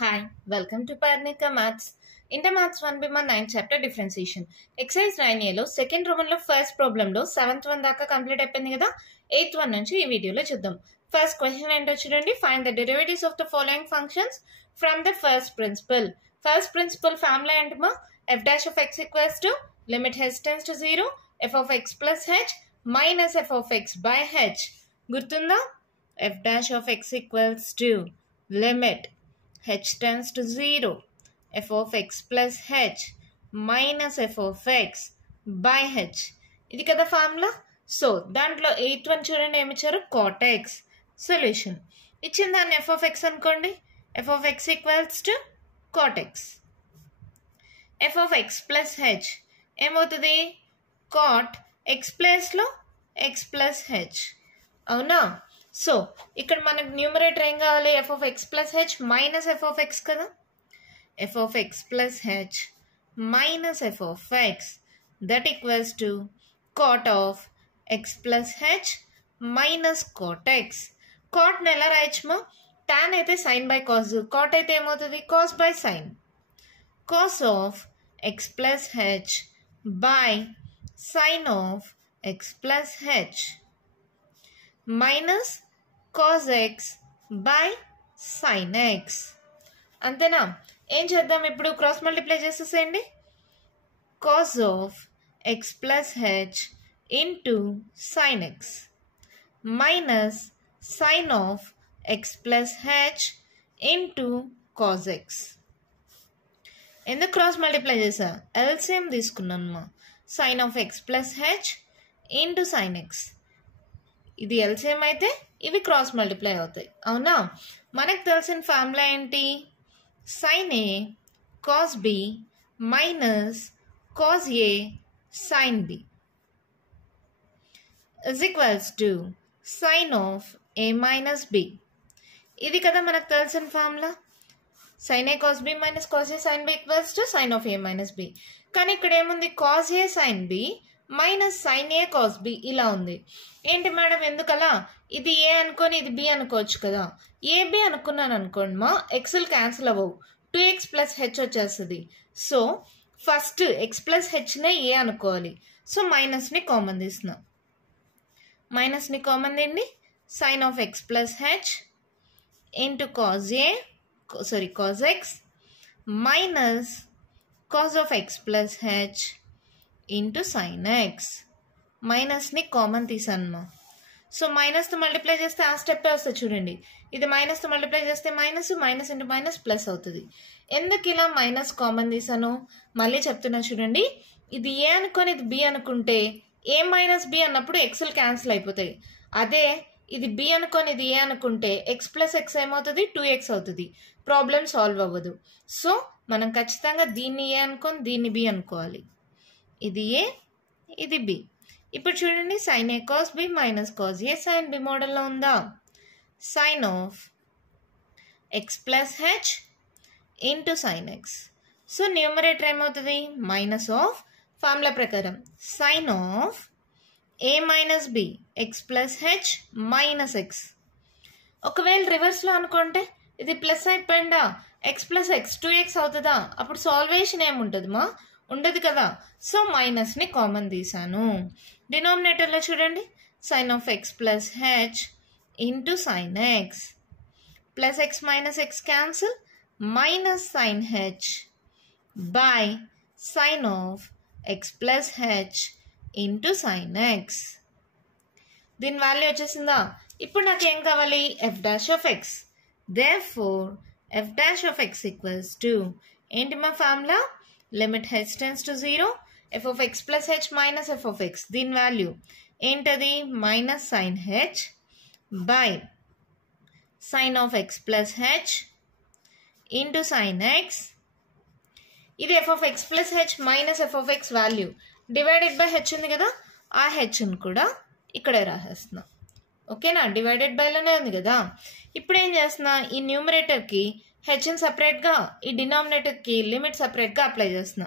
Hi, welcome to Parnika Maths. Inter Maths 1B 9 chapter differentiation. Exercise 9 లో second Roman లో first problem లో 7th one దాకా complete అయిపోయింది కదా 8th one నుంచి ఈ వీడియోలో చూద్దాం. ఫస్ట్ క్వశ్చన్ ఏంటో చూడండి. Find the derivatives of the following functions from the first principle. First principle formula ఏంటమ్మా? f dash of x equals to limit h tends to 0 f of x plus h minus f of x by h. గుర్తుందా? f dash of x equals to limit h tends to 0 f of x plus h minus f of x by h. ఇది కదా formula. So దాంట్లో 8th one చూడండి ఏమి ఇచ్చారు, cot x. Solution ఇచ్చిన దాన్ని f of x అనుకోండి. f of x equals to cot x. f of x plus h ఏమవుతుంది, cot x ప్లేస్లో x plus h. అవునా? సో ఇక్కడ మనకు న్యూమరేటర్ ఏం కావాలి, f of x plus h minus f of x కదా. f of x plus h minus f of x that equals to cot of x plus h minus cot x. cot ని ఎలా రాయొచ్చుమా, tan అయితే sin by cos, cot అయితే ఏమవుతుంది cos by sin. cos of x plus h by sin of x plus h minus cos x by sin x. అంతేనా? ఏం చేద్దాం ఇప్పుడు, cross multiply చేసేసేయండి. cos of x plus h into sin x minus sin of x plus h into cos x. ఎందుకు cross multiply చేసా, LCM తీసుకున్నాను. sin of x plus h into sin x. ఇది LCM అయితే ఇవి cross multiply అవుతాయి. అవునా? మనకు తెలిసిన ఫార్ములా ఏంటి, sin a cos b minus cos a sin b is equals to sin of a minus b. ఇది కదా మనకు తెలిసిన formula. sin a cos b minus cos a sin b equals to sin of a minus b. కానీ ఇక్కడ ఏముంది, cos a sin b minus sin a cos b ఇలా ఉంది. ఏంటి మేడం ఎందుకలా, ఇది ఏ అనుకొని ఇది బి అనుకోవచ్చు కదా. ఏ బి అనుకున్నాను అనుకోండి మా, ఎక్స్లు క్యాన్సిల్ అవ్వవు, 2x ప్లస్ హెచ్ వచ్చేస్తుంది. సో ఫస్ట్ ఎక్స్ ప్లస్ హెచ్నే ఏ అనుకోవాలి. సో మైనస్ని కామన్ తీసిన, మైనస్ని కామన్ తీయండి. Sine of X plus H into cos a cos x minus cos of X plus H into sign x. మైనస్ని common తీసాను. So మైనస్తో మల్టిప్లై చేస్తే ఆ స్టెప్పే వస్తుంది చూడండి. ఇది మైనస్తో మల్టిప్లై చేస్తే minus, minus into minus plus అవుతుంది. ఎందుకు ఇలా మైనస్ కామన్ తీసాను మళ్ళీ చెప్తున్నా చూడండి. ఇది ఏ అనుకొని ఇది బి అనుకుంటే ఏ మైనస్ బి అన్నప్పుడు ఎక్స్లు క్యాన్సిల్ అయిపోతాయి. అదే ఇది బి అనుకొని ఇది ఏ అనుకుంటే ఎక్స్ ప్లస్ ఎక్స్ ఏమవుతుంది, 2x అవుతుంది. ప్రాబ్లం సాల్వ్ అవ్వదు. సో మనం ఖచ్చితంగా దీన్ని ఏ అనుకొని దీన్ని బి అనుకోవాలి. ఇది ఏ ఇది బి. ఇప్పుడు చూడండి, sine a cos b minus cos a sine b మోడల్లో ఉందా. Sine of X plus H into sign x. So numerator ఏమవుతుంది, మైనస్ ఆఫ్ ఫార్ములా ప్రకారం sine of A minus b x plus H minus x. ఒకవేళ రివర్స్లో అనుకుంటే ఇది plus అయిపోయిందా, X plus X 2x అవుతుందా, అప్పుడు సాల్వేషన్ ఏముంటుంది మా, ఉండదు కదా. సో మైనస్ని కామన్ తీసాను. డినామినేటర్లో చూడండి, sign of X plus H into sign x plus X minus X cancel minus sine H by sign of X plus H into sign x. దీని వాల్యూ వచ్చేసిందా. ఇప్పుడు నాకు ఏం కావాలి, f dash of x. Therefore f dash of X equals to ఏంటి మా formula, limit H tends to 0 F of X plus H minus F of x. దీని value ఏంటది, minus sine H by sign of X plus H into sign X. ఇది F of X plus H minus F of X value divided by H ఉంది కదా, ఆ హెచ్ని కూడా ఇక్కడే రాసేస్తున్నా. ఓకేనా, divided బైలోనే ఉంది కదా. ఇప్పుడు ఏం చేస్తున్నా, ఈ న్యూమరేటర్కి హెచ్ని సపరేట్గా, ఈ డినామినేటర్కి లిమిట్ సపరేట్గా అప్లై చేస్తున్నా.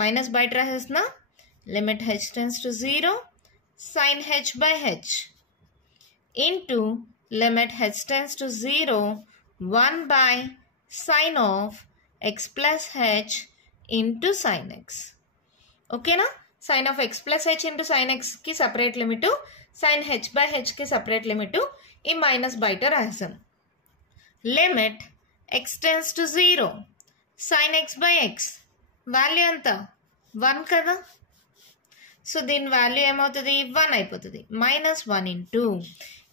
మైనస్ బయట రాసేస్తున్నా, limit H tends to 0 sin H by H into limit h tends to 0 1 by sin of x plus h into sin x. ఓకేనా? sin of x plus h into sin x కి separate limit, sin h by h కి separate limit, ఈ minus బయట రాసాం. Limit x tends to 0, sin x by x value ఎంత 1 కదా. So దీని value ఏమవుతుంది 1 అయిపోతుంది. -1 ఇంటూ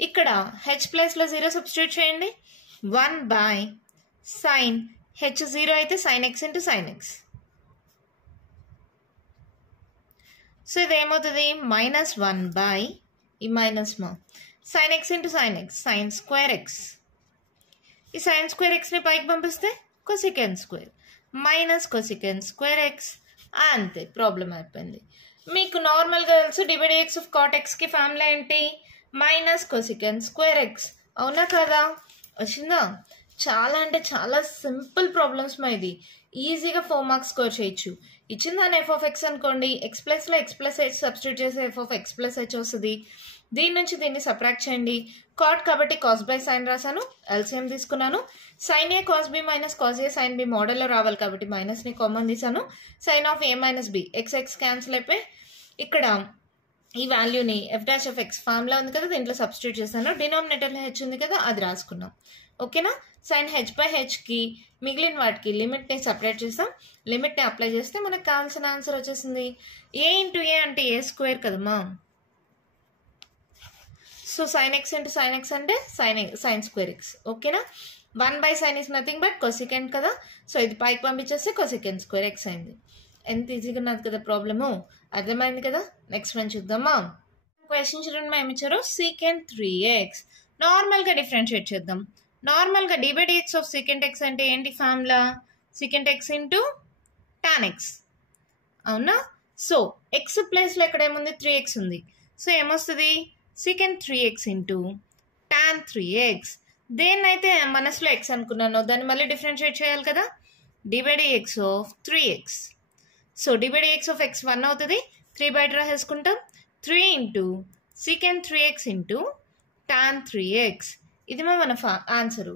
ఇక్కడ h ప్లస్లో 0 సబ్స్టిట్యూట్ చేయండి. 1 బై sin h 0 అయితే sin x into sin x. So ఇది ఏమవుతుంది -1 బై ఈ minus sin x into sin x sin square x. ఈ sin స్క్వేర్ ఎక్స్ని పైకి పంపిస్తే cosec square minus cosec square X. అంతే, ప్రాబ్లం అయిపోయింది. మీకు నార్మల్గా తెలుసు dx ఆఫ్ cot xకి ఫార్ములా ఏంటి మైనస్ కొసికెన్ స్క్వేర్ ఎక్స్. అవునా కదా? వచ్చిందా? చాలా అంటే చాలా సింపుల్ ప్రాబ్లమ్స్ ఇది. ఈజీగా 4 మార్క్స్ స్కోర్ చేయొచ్చు. ఇచ్చిందాన్ని f of x అనుకోండి, x ప్లస్లో x ప్లస్ h సబ్స్టిట్యూట్ చేస్తే f of x plus h వస్తుంది. దీని నుంచి దీన్ని సబ్ట్రాక్ట్ చేయండి. కాట్ కాబట్టి కాస్ బై సైన్ రాశాను, ఎల్సిఎం తీసుకున్నాను. Sine a cos b minus cos a sine b మోడల్లో రావాలి కాబట్టి మైనస్ని కామన్ తీసాను. Sine of A minus b x x cancel అయిపోయి ఇక్కడ ఈ వాల్యూని f dash of x formula ఉంది కదా దీంట్లో సబ్స్టిట్యూట్ చేశాను. డినామినేటర్లో హెచ్ ఉంది కదా అది రాసుకున్నాం. ఓకేనా? సైన్ హెచ్ బై హెచ్కి మిగిలిన వాటికి లిమిట్ని సపరేట్ చేస్తాం. లిమిట్ని అప్లై చేస్తే మనకు కావాల్సిన ఆన్సర్ వచ్చేసింది. ఏ ఇంటూ ఏ అంటే ఏ స్క్వేర్ కదమ్మా. So sign X into sine x అంటే సైన్ స్క్వేర్ ఎక్స్. ఓకేనా? 1 by sine is nothing but cosecant కదా. సో ఇది పైకి పంపించేస్తే కొసికెంట్ స్క్వేర్ ఎక్స్ అయింది. ఎంత ఈజీగా ఉన్నది కదా ప్రాబ్లము. అర్థమైంది కదా? నెక్స్ట్ మనం చూద్దామా. క్వశ్చన్ చూడండి, మేము ఇచ్చారు సీకెంట్ 3x. నార్మల్గా డిఫరెన్షియేట్ చేద్దాం. నార్మల్గా dx ఆఫ్ సీకెంట్ ఎక్స్ అంటే ఏంటి formula secant X into tan X. అవునా? సో ఎక్స్ ప్లేస్లో ఎక్కడ ఏముంది 3x ఉంది. సో ఏమొస్తుంది secant 3x into tan 3x. దేన్నైతే మనసులో ఎక్స్ అనుకున్నానో దాన్ని మళ్ళీ డిఫరెన్షియేట్ చేయాలి కదా. dx of 3x. So dx of x 1 అవుతుంది. 3 బయట రాసేసుకుంటాం. 3 into secant 3x into tan 3x. ఇది మన ఆన్సరు.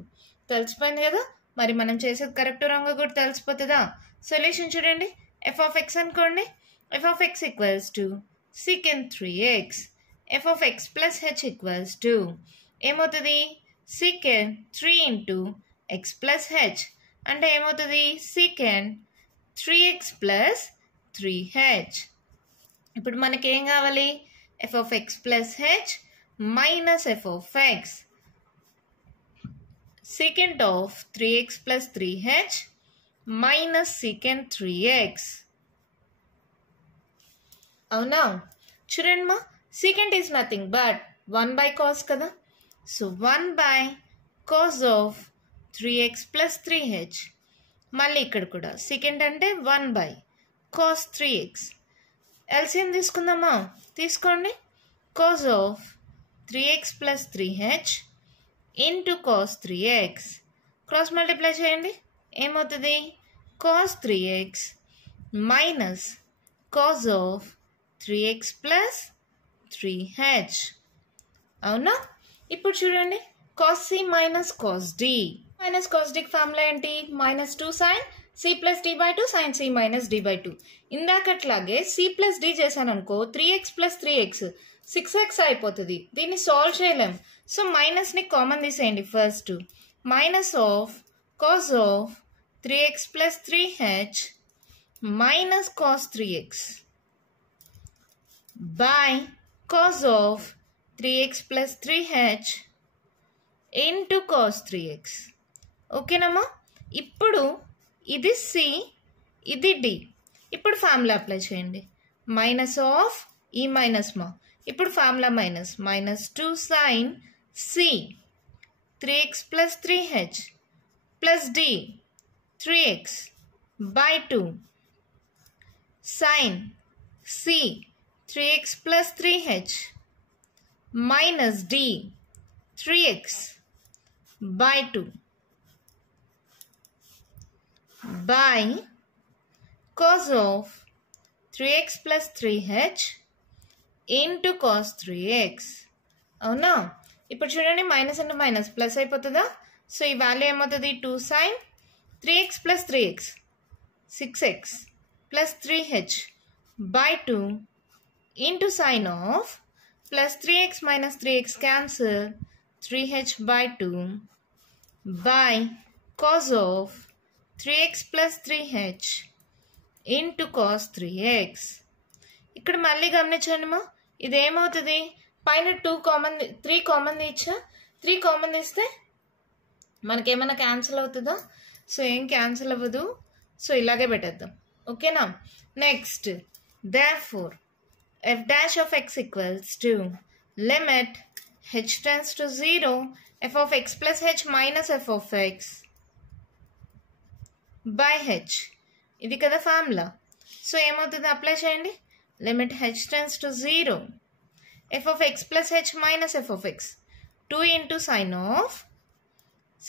తెలిసిపోయింది కదా. మరి మనం చేసేది కరెక్ట్ రాంగ్ కూడా తెలిసిపోతుందా. సొల్యూషన్ చూడండి. ఎఫ్ ఆఫ్ ఎక్స్ అనుకోండి. F of X equals to secant 3x. F of X plus H equals to ఏమవుతుంది secant 3 into X plus H అంటే ఏమవుతుంది సీకెంట్ 3x ప్లస్ 3h. ఇప్పుడు మనకి ఏం కావాలి F of X plus H minus F of X. secant of 3x plus 3h minus secant 3x. అవునా? చూడండి మా secant is nothing but 1 by cos కదా. So 1 by cos of 3x plus 3h. మళ్ళీ ఇక్కడ కూడా secant అంటే 1 by cos 3x. LCM తీసుకుందామా. తీసుకోండి. cos of 3x plus 3h into cos 3x. Cross multiply చేయండి. ఏమవుతుంది cos 3x minus cos of 3x plus 3h. అవునా? ఇప్పుడు చూడండి cos C minus cos D. Minus cos డికి ఫార్ములా ఏంటి minus 2 sign C plus D by 2 sign C minus D by 2. ఇందాకట్లాగే C plus D చేశాను అనుకో 3x ప్లస్ 3x 6x అయిపోతుంది. దీన్ని సాల్వ్ చేయలేం. సో మైనస్ని కామన్ తీసేయండి. First minus of cos of 3x plus 3h minus cos 3x by cos of 3x plus 3h into cos 3x. ఓకేనమ్మా? ఇప్పుడు ఇది సి ఇది డి. ఇప్పుడు ఫార్ములా అప్లై చేయండి. మైనస్ ఆఫ్ ఈ మైనస్ మా ఇప్పుడు formula minus 2 sign c 3x plus 3h plus d 3x by 2 sign c 3x plus 3h minus d 3x by 2 by cos of 3x plus 3h into cos 3x. అవునా? ఇప్పుడు చూడండి minus అంటే minus plus అయిపోతుందా. So ఈ value ఏమవుతుంది 2 sign 3x plus 3x 6x plus 3h by 2 into sine of plus 3x minus 3x cancel 3h by 2 by cos of 3x plus 3h into cos 3x. ఇక్కడ మళ్ళీ గమనించండి మా, ఇది ఏమవుతుంది, పైన 3 కామన్ ఇచ్చా, 3 కామన్ ఇస్తే మనకేమైనా క్యాన్సిల్ అవుతుందా? సో ఏం క్యాన్సిల్ అవ్వదు. సో ఇలాగే పెట్టేద్దాం. ఓకేనా? Next therefore f dash of x equals to limit h tends to 0 f of x plus h minus f of x by h. ఇది కదా ఫార్ములా. సో ఏమవుతుంది, అప్లై చేయండి. Limit h tends to 0 f of x plus h minus f of x 2 into sine of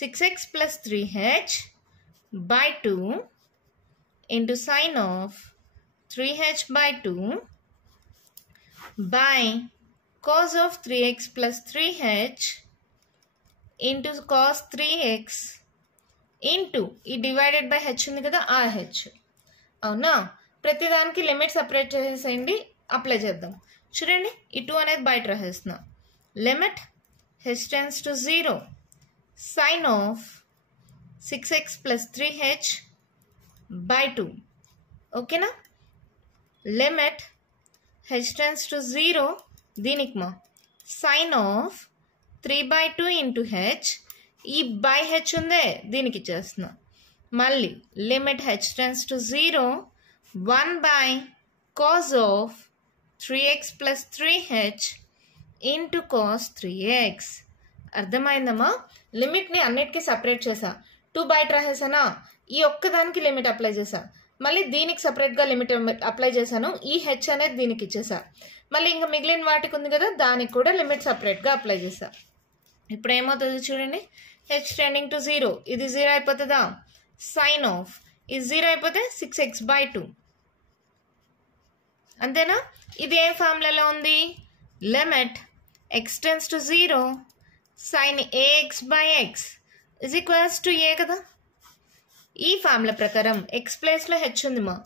6x plus 3h by 2 into sine of 3h by 2 by cos of 3x plus 3h into cos 3x into ఈ divided by h ఉంది కదా, ఆ h. అవునా? ప్రతిదానికి limit separate చేసేయండి, apply చేద్దాం. చూడండి, ఈ 2 అనేది బయట రాసేస్తున్నా. Limit h tends to 0 sine of 6x plus 3h by 2. ఓకేనా? లిమిట్ h tends to 0 దీనికి మా సైన్ ఆఫ్ 3/2 ఇంటూ హెచ్, ఈ బై హెచ్ ఉందే దీనికి ఇచ్చేస్తున్నా. మళ్ళీ limit h tends to 0 1 by cos of 3x plus 3h into cos 3x. అర్థమైందమ్మా? లిమిట్ని అన్నిటికీ separate చేసా. 2 బయట రాసేసానా, ఈ ఒక్కదానికి లిమిట్ అప్లై చేసా. మళ్ళీ దీనికి సపరేట్గా లిమిట్ అప్లై చేశాను, ఈ హెచ్ అనేది దీనికి ఇచ్చేసా. మళ్ళీ ఇంకా మిగిలిన వాటికి ఉంది కదా, దానికి కూడా లిమిట్ సపరేట్గా అప్లై చేసా. ఇప్పుడు ఏమవుతుంది చూడండి, h టెండింగ్ టు 0, ఇది 0 అయిపోతుందా? సైన్ ఆఫ్ ఇది 0 అయిపోతే 6x by 2. అంతేనా? ఇది ఏ ఫార్ములాలో ఉంది? Limit x tends to 0 sin ax by x is equals to a కదా. ఈ ఫార్ములా ప్రకారం x ప్లేస్లో h ఉంది మా,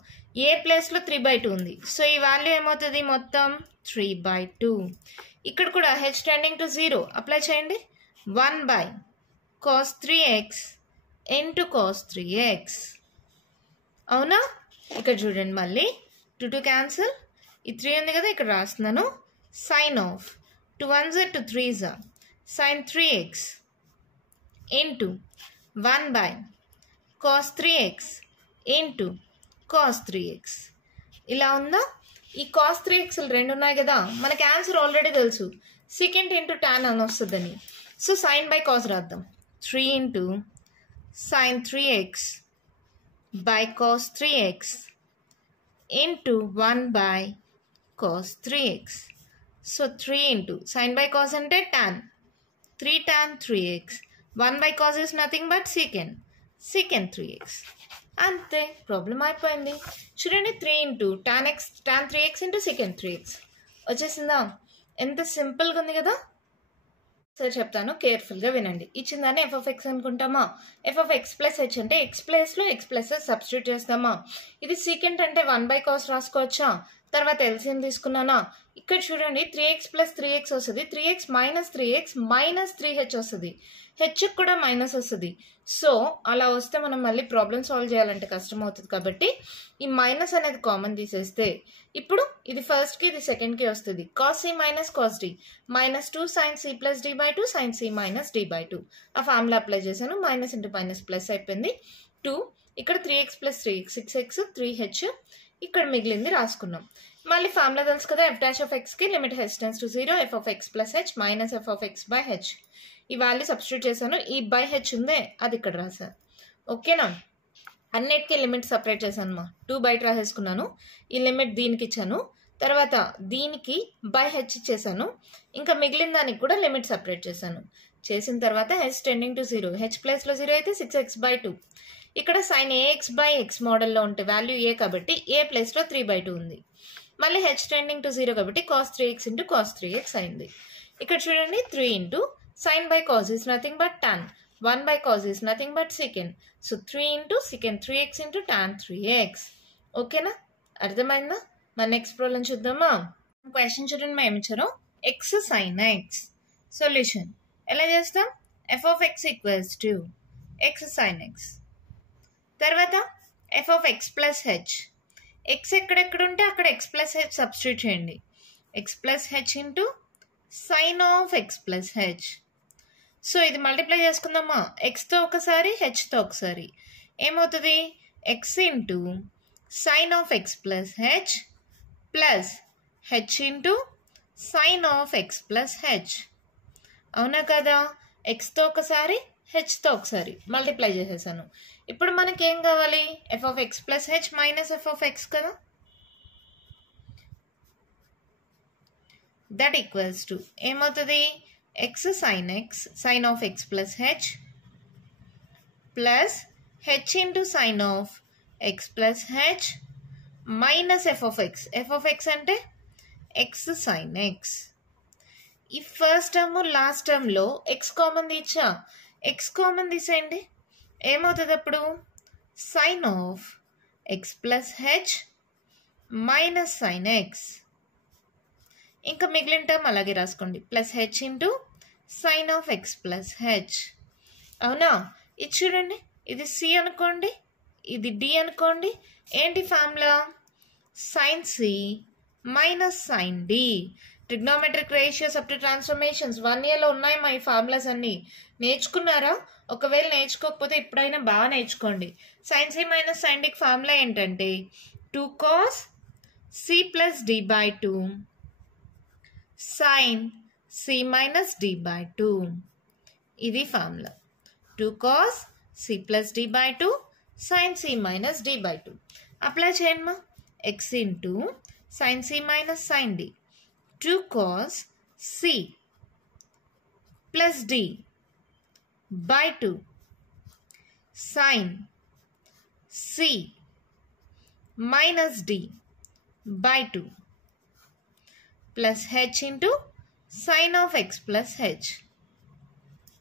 a ప్లేస్లో 3/2 ఉంది. సో ఈ వాల్యూ ఏమవుతుంది, మొత్తం 3/2. ఇక్కడ కూడా h టెండింగ్ టు 0 అప్లై చేయండి. 1 by cos 3x into cos 3x. అవునా? ఇక్కడ చూడండి, మళ్ళీ 2 క్యాన్సిల్, ఈ 3 ఉంది కదా ఇక్కడ రాస్తున్నాను. Sine of 2 1s 2 3s sin 3x into 1 by cos 3x into cos 3x. ఇలా ఉందా? ఈ cos 3x రెండు ఉన్నాయి కదా, మనకి ఆన్సర్ ఆల్రెడీ తెలుసు, secant into tan అని వస్తుందని. సో sin by cos రాద్దాం. 3 into sin 3x by cos 3x into 1 by cos 3x. So 3 into sin by cos అంటే tan, 3 tan 3x, 1 by cos is nothing but secant 3x. అంతే, problem అయిపోయింది. చూడండి, 3 into tan 3x into secant 3x వచ్చేసిందా? ఎంత సింపుల్గా ఉంది కదా. సరే చెప్తాను, కేర్ఫుల్గా వినండి. ఇచ్చిందాన్ని ఎఫ్ ఆఫ్ ఎక్స్ అనుకుంటామా, F of X plus H అంటే ఎక్స్ ప్లేస్లో ఎక్స్ ప్లస్ సబ్స్టిట్యూట్ చేస్తామా. ఇది సీకెంట్ అంటే 1 by cos రాసుకోవచ్చా. తర్వాత ఎల్సిఎం తీసుకున్నానా, ఇక్కడ చూడండి 3x plus 3x వస్తుంది, 3x minus 3x minus 3h వస్తుంది, హెచ్ కూడా మైనస్ వస్తుంది. సో అలా వస్తే మనం మళ్ళీ ప్రాబ్లమ్ సాల్వ్ చేయాలంటే కష్టం అవుతుంది. కాబట్టి ఈ మైనస్ అనేది కామన్ తీసేస్తే ఇప్పుడు ఇది ఫస్ట్కి ఇది సెకండ్కి వస్తుంది. Cos C minus cos D minus 2 sin c plus d by 2 sin c minus d by 2. ఆ ఫార్ములా అప్లై చేశాను, మైనస్ ఇంటూ మైనస్ ప్లస్ అయిపోయింది 2. ఇక్కడ 3x plus 3x 6x 3h, ఇక్కడ మిగిలింది రాసుకున్నాం. మళ్ళీ ఫార్ములా తెలుసు కదా, ఎఫ్ డాష్ ఆఫ్ ఎక్స్కి limit H tends to 0 F of X plus H minus F of X by H. ఈ వాల్యూ సబ్స్టిట్యూట్ చేశాను, ఈ బై హెచ్ ఉందే అది ఇక్కడ రాశాను. ఓకేనా? అన్నిటికీ లిమిట్ సపరేట్ చేశాను మా, 2 బయట రాసేసుకున్నాను, ఈ లిమిట్ దీనికి ఇచ్చాను, తర్వాత దీనికి బై హెచ్ ఇచ్చేసాను, ఇంకా మిగిలిన దానికి కూడా లిమిట్ సపరేట్ చేశాను. చేసిన తర్వాత హెచ్ టెండింగ్ టు 0, హెచ్ ప్లేస్లో 0 అయితే 6x by 2. ఇక్కడ సైన్ ఏఎక్స్ బై ఎక్స్ మోడల్లో ఉంటే వాల్యూ ఏ కాబట్టి ఏ ప్లేస్లో 3/2 ఉంది. మళ్ళీ హెచ్ టెండింగ్ టు 0 కాబట్టి cos 3x into cos 3x అయింది. ఇక్కడ చూడండి 3 into sine by cos is nothing but tan, 1 by cos is nothing but secant. So 3 into secant 3x into tan 3x. ఓకేనా, అర్థమైందా? మన నెక్స్ట్ ప్రాబ్లం చూద్దామా? Question చూడండి, మా ఏమిచ్చారో x sin x. సొల్యూషన్ ఎలా చేస్తాం? f of x equals to x sin x. తర్వాత f of x plus h. x ఎక్కడెక్కడ ఉంటే అక్కడ x ప్లస్ h సబ్స్టిట్యూట్ చేయండి. x plus h into sine of x plus h. So ఇది multiply చేసుకుందామా? ఎక్స్తో ఒకసారి హెచ్తో ఒకసారి. ఏమవుతుంది? X into sine of X plus H plus H into sign of X plus H. అవునా కదా? ఎక్స్తో ఒకసారి హెచ్తో ఒకసారి మల్టిప్లై చేసేసాను. ఇప్పుడు మనకి ఏం కావాలి? F of X plus H minus F of X కదా. దట్ ఈక్వల్స్ టు ఏమవుతుంది? x sin x, sin of x plus h plus h into sin of x plus h minus f of x. f of x అంటే x sin x. ఈ first term last టర్మ్లో x common తీచ్చా, x common తీసేయండి. ఏమవుతుంది అప్పుడు? sin of x plus h minus sin x. ఇంకా మిగిలిన term అలాగే రాసుకోండి, plus H into sign of X plus H. అవునా? ఇది చూడండి, ఇది సి అనుకోండి, ఇది డి అనుకోండి. ఏంటి formula? Sine C minus sine d. Trigonometric ratios up to transformations 1 yearలో ఉన్నాయి మా ఈ ఫార్ములాస్ అన్నీ. నేర్చుకున్నారా? ఒకవేళ నేర్చుకోకపోతే ఇప్పుడైనా బాగా నేర్చుకోండి. సైన్ సి మైనస్ సైన్ డికి ఫార్ములా ఏంటంటే 2 cos C plus D by 2 sin c minus d by 2. ఇది formula. 2 cos c plus d by 2 sin c minus d by 2. Apply చేయండి. x into sin c minus sin d. 2 cos c plus d by 2 sin c minus d by 2 plus h into sin of x plus h.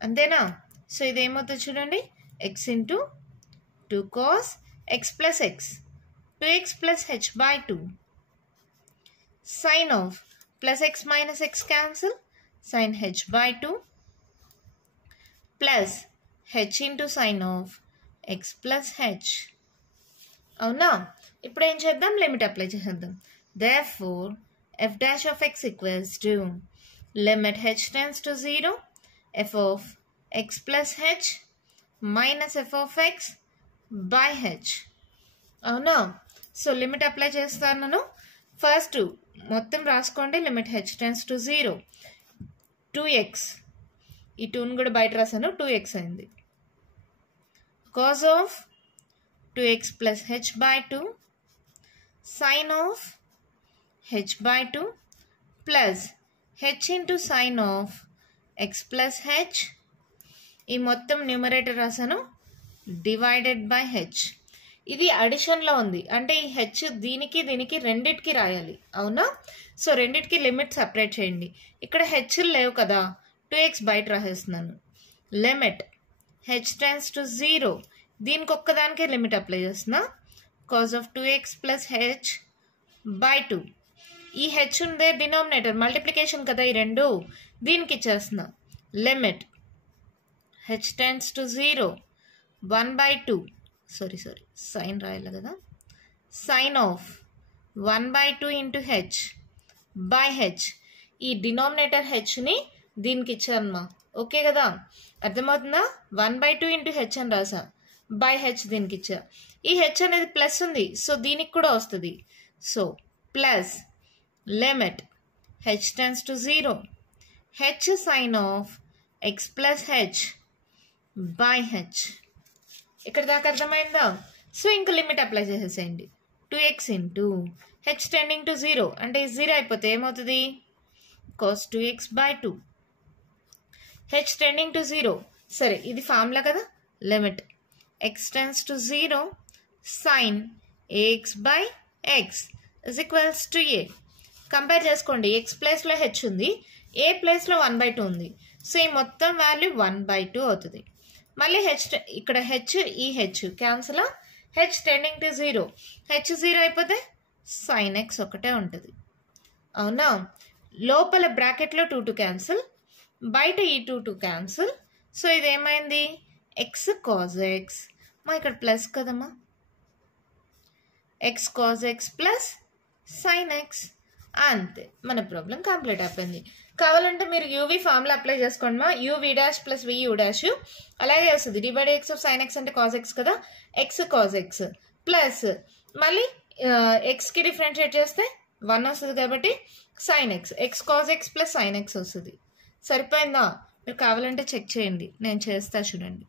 అంతేనా? So ఇదేమవుతుంది చూడండి, x into 2 cos x plus x 2x plus h by 2 sin of plus x minus x cancel sin h by 2 plus h into sin of x plus h. అవునా? ఇప్పుడు ఏం చేద్దాం? Limit apply చేద్దాం. therefore f dash of x equals to limit h tends to 0 f of x plus h minus f of x by h. అవునా? So limit apply చేస్తాను. First మొత్తం రాసుకోండి. Limit h tends to 0 2x, ఈ 2ని కూడా బయట రాసాను, 2x అయింది. cos of 2x plus h by 2 sin of h by 2 plus h into sin of x plus h. ఈ మొత్తం న్యూమరేటర్ రాసాను, డివైడెడ్ బై హెచ్. ఇది అడిషన్లో ఉంది, అంటే ఈ హెచ్ దీనికి దీనికి రెండిటికి రాయాలి. అవునా? సో రెండిటికి లిమిట్ సపరేట్ చేయండి. ఇక్కడ హెచ్ లేవు కదా, 2x బయట రాసేస్తున్నాను. లిమిట్ హెచ్ టెన్స్ టు 0, దీనికి ఒక్కదానికే లిమిట్ అప్లై చేస్తున్నా. Cause of 2x plus h by 2. ఈ హెచ్ ఉందే డినామినేటర్, మల్టిప్లికేషన్ కదా ఈ రెండు, దీనికి ఇచ్చేస్తున్నా. Limit H tends to 0 1 by 2 sorry sin రాయాలి కదా, sin of 1 by 2 into H by H. ఈ డినామినేటర్ హెచ్ని దీనికి ఇచ్చానమ్మా. ఓకే కదా? అర్థమవుతుందా? 1 by 2 ఇంటూ హెచ్ అని రాసా, బై హెచ్ దీనికి ఇచ్చా. ఈ హెచ్ అనేది ప్లస్ ఉంది, సో దీనికి కూడా వస్తుంది. So plus limit H tends to 0 h sine of X plus h by h. ఇక్కడ దాకా అర్థమైందా? సో ఇంక లిమిట్ అప్లై చేసేసేయండి. 2x into H tending to 0 అంటే 0 అయిపోతే ఏమవుతుంది? cos 2x by 2 H tending to 0. సరే ఇది ఫార్ములా కదా. Limit x tense to 0 sin ax by x is equals to a. Compare చేసుకోండి. x ప్లేస్లో హెచ్ ఉంది, ఏ ప్లేస్లో 1 by 2 ఉంది. సో ఈ మొత్తం వాల్యూ 1 by 2 అవుతుంది. మళ్ళీ హెచ్ ఇక్కడ హెచ్ ఈ H cancel, H tending to 0, H 0 అయిపోతే sin x ఒకటే ఉంటుంది. అవునా? లోపల బ్రాకెట్లో 2 క్యాన్సిల్, బయట ఈ 2 క్యాన్సిల్. సో ఇదేమైంది ఎక్స్ కాజ్ ఎక్స్, మా ఇక్కడ ప్లస్ కదమ్మా, X cos X plus sign X. అంతే, మన ప్రాబ్లం కంప్లీట్ అయిపోయింది. కావాలంటే మీరు యూవీ ఫార్ములా అప్లై చేసుకోండి మా, u v dash plus v u dash అలాగే వస్తుంది. Divide x of sine x అంటే కాజ్ ఎక్స్ కదా, ఎక్స్ కాజ్ ఎక్స్ ప్లస్ మళ్ళీ ఎక్స్కి డిఫరెన్షియేట్ చేస్తే 1 వస్తుంది కాబట్టి sine x, X cos X plus sign x వస్తుంది. సరిపోయిందా? మీరు కావాలంటే చెక్ చేయండి, నేను చేస్తా చూడండి.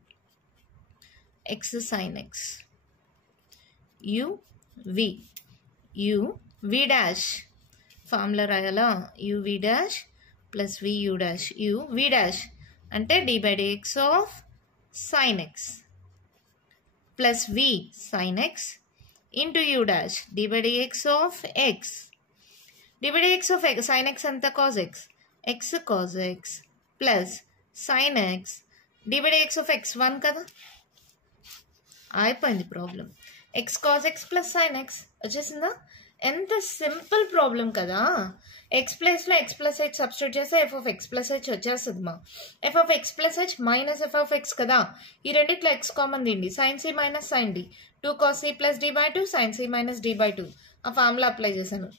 X sign x v dash formula రాయాలా, v dash plus v u dash, v dash అంటే d by dx of sine x plus V sin X into U dash D by dx of X, D by dx of X sign X అంతా cos X, X cos X plus sign X D by dx of X 1 కదా. అయిపోయింది problem. X cos X plus sign X వచ్చేసిందా? ఎంత simple problem కదా. X ప్లేస్లో X plus H substitute చేస్తే F of X plus H వచ్చేస్తుంది మా. F of X plus H minus F of X కదా, ఈ రెండిట్లో ఎక్స్ కామన్ దిండి, sine C minus sine d, 2 cos c plus D by 2 sign C minus D by 2. ఆ formula apply చేశాను.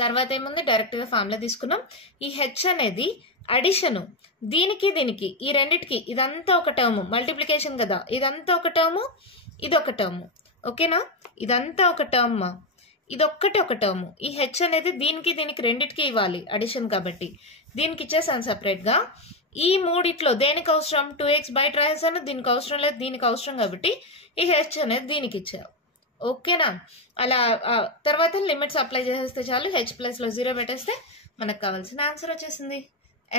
తర్వాత ఏముంది, డైరెక్ట్గా ఫార్ములా తీసుకున్నాం. ఈ హెచ్ అనేది అడిషను, దీనికి దీనికి ఈ రెండిటికి ఇదంతా ఒక టర్ము, మల్టిప్లికేషన్ కదా, ఇదంతా ఒక టర్ము ఇది ఒక టర్ము. ఓకేనా? ఇదంతా ఒక టర్మ్, ఇదొక్కటి ఒక టర్ము. ఈ హెచ్ అనేది దీనికి దీనికి రెండిటికి ఇవ్వాలి అడిషన్ కాబట్టి దీనికి ఇచ్చేసాను సపరేట్గా. ఈ మూడిట్లో దేనికి అవసరం 2x బయట రాసేసాను, దీనికి అవసరం లేదు, దీనికి అవసరం కాబట్టి ఈ హెచ్ అనేది దీనికి ఇచ్చావు. ఓకేనా? అలా తర్వాత లిమిట్స్ అప్లై చేసేస్తే చాలు, హెచ్ ప్లస్లో 0 పెట్టేస్తే మనకు కావాల్సిన ఆన్సర్ వచ్చేసింది.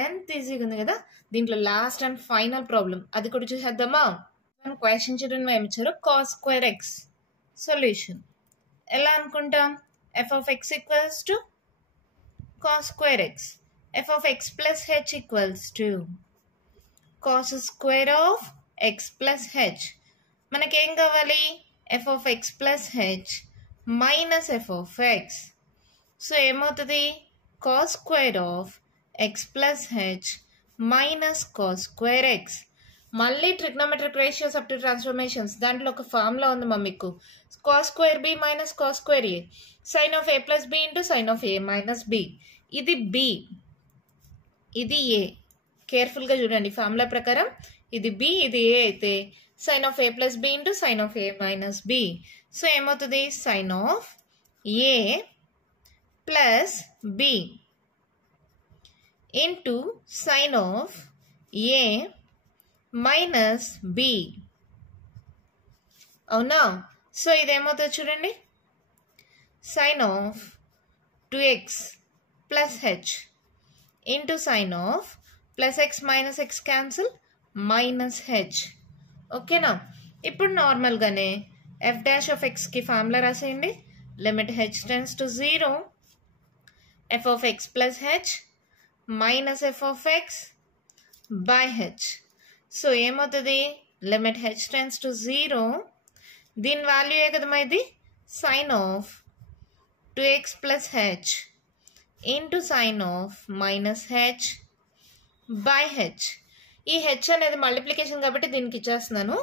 ఎంత ఈజీగా ఉంది కదా. దీంట్లో లాస్ట్ అండ్ ఫైనల్ ప్రాబ్లం అది కూడా చూసేద్దామా. క్వశ్చన్ చూడండి, ఏమి ఇచ్చారు, కాస్ స్క్వేర్ ఎక్స్ సొల్యూషన్ ఎలా అనుకుంటాం, F of X equals to cos square X, F of X plus H equals to cos square of X plus H. మనకేం కావాలి, F of X plus H minus F of X. So ఏమవుతుంది, cos square of X plus H minus cos square X. మళ్ళీ trigonometric ratios up to transformations దాంట్లో ఒక formula ఉంది మా మీకు, cos square B minus cos square A, sign of A plus B into sign of A minus b. ఇది b, ఇది a. కేర్ఫుల్గా చూడండి ఫార్ములా ప్రకారం, ఇది బి ఇది ఏ అయితే sin of A plus B into sign of A minus B. So ఏమవుతుంది, sin of A plus B into sign of A minus B. అవునా? సో ఇదేమవుతుంది చూడండి, sign of 2x plus H into sign of plus X minus X cancel minus H. ఓకేనా? ఇప్పుడు నార్మల్గానే F dash of ఎక్స్కి formula రాసేయండి, limit H tends to 0 F of X plus H minus F of X by h. So ఏమవుతుంది, limit H tends to 0, దీని value a కదమ్మా ఇది, sine of 2x plus H into sign of minus h by H. ఈ h అనేది multiplication కాబట్టి దీనికి ఇచ్చేస్తున్నాను.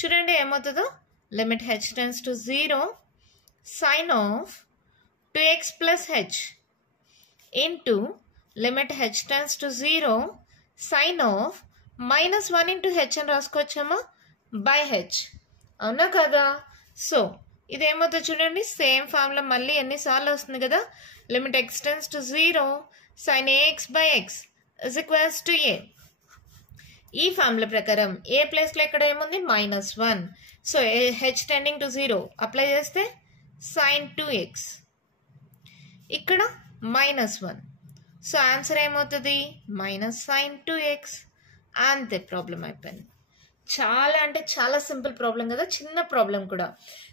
చూడండి ఏమవుతుందో, limit H tends to 0 sine of 2x plus H into limit H tends to 0 sine of minus 1 into h అని రాసుకోవచ్చామా, by H. అవునా కదా? సో ఇదేమవుతుందో చూడండి, సేమ్ ఫార్ములా మళ్ళీ ఎన్నిసార్లు వస్తుంది కదా, limit X tends to 0 sin A X by X is equals to A. ఈ ఫార్ములా ప్రకారం ఏ ప్లేస్లో ఇక్కడ ఏముంది, -1. So H tending to 0 apply చేస్తే సైన్ 2x, ఇక్కడ -1. సో ఆన్సర్ ఏమవుతుంది, మైనస్ సైన్ 2x. అంతే, ప్రాబ్లం అయిపోయింది. చాలా అంటే చాలా సింపుల్ ప్రాబ్లం కదా, చిన్న ప్రాబ్లం కూడా.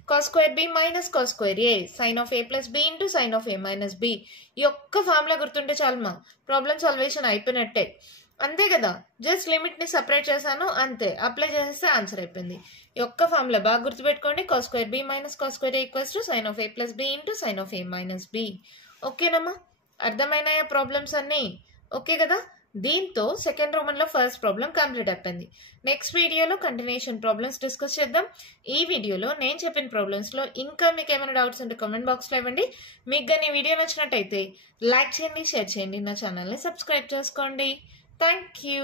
Cos square B minus cos square A sign of A plus B into sign of A minus b. ఈ ఒక్క ఫార్ములా గుర్తుంటే చాలు మా ప్రాబ్లం సాల్వేషన్ అయిపోయినట్టే. అంతే కదా, జస్ట్ లిమిట్ని సపరేట్ చేశాను అంతే, అప్లై చేసేస్తే ఆన్సర్ అయిపోయింది. ఈ ఒక్క ఫార్ములా బాగా గుర్తుపెట్టుకోండి. cos square b minus cos square a equals to sin of a plus b into sin of a minus b. ఓకేనమ్మా, అర్థమైనాయా ప్రాబ్లమ్స్ అన్నీ? ఓకే కదా. దీంతో సెకండ్ రోమన్లో ఫస్ట్ ప్రాబ్లం కంప్లీట్ అయిపోయింది. నెక్స్ట్ వీడియోలో కంటిన్యూషన్ ప్రాబ్లమ్స్ డిస్కస్ చేద్దాం. ఈ వీడియోలో నేను చెప్పిన ప్రాబ్లమ్స్లో ఇంకా మీకు ఏమైనా డౌట్స్ ఉంటే కామెంట్ బాక్స్లో ఇవ్వండి. మీకు కానీ వీడియో నచ్చినట్టయితే లైక్ చేయండి, షేర్ చేయండి, నా ఛానల్ని సబ్స్క్రైబ్ చేసుకోండి. Thank you.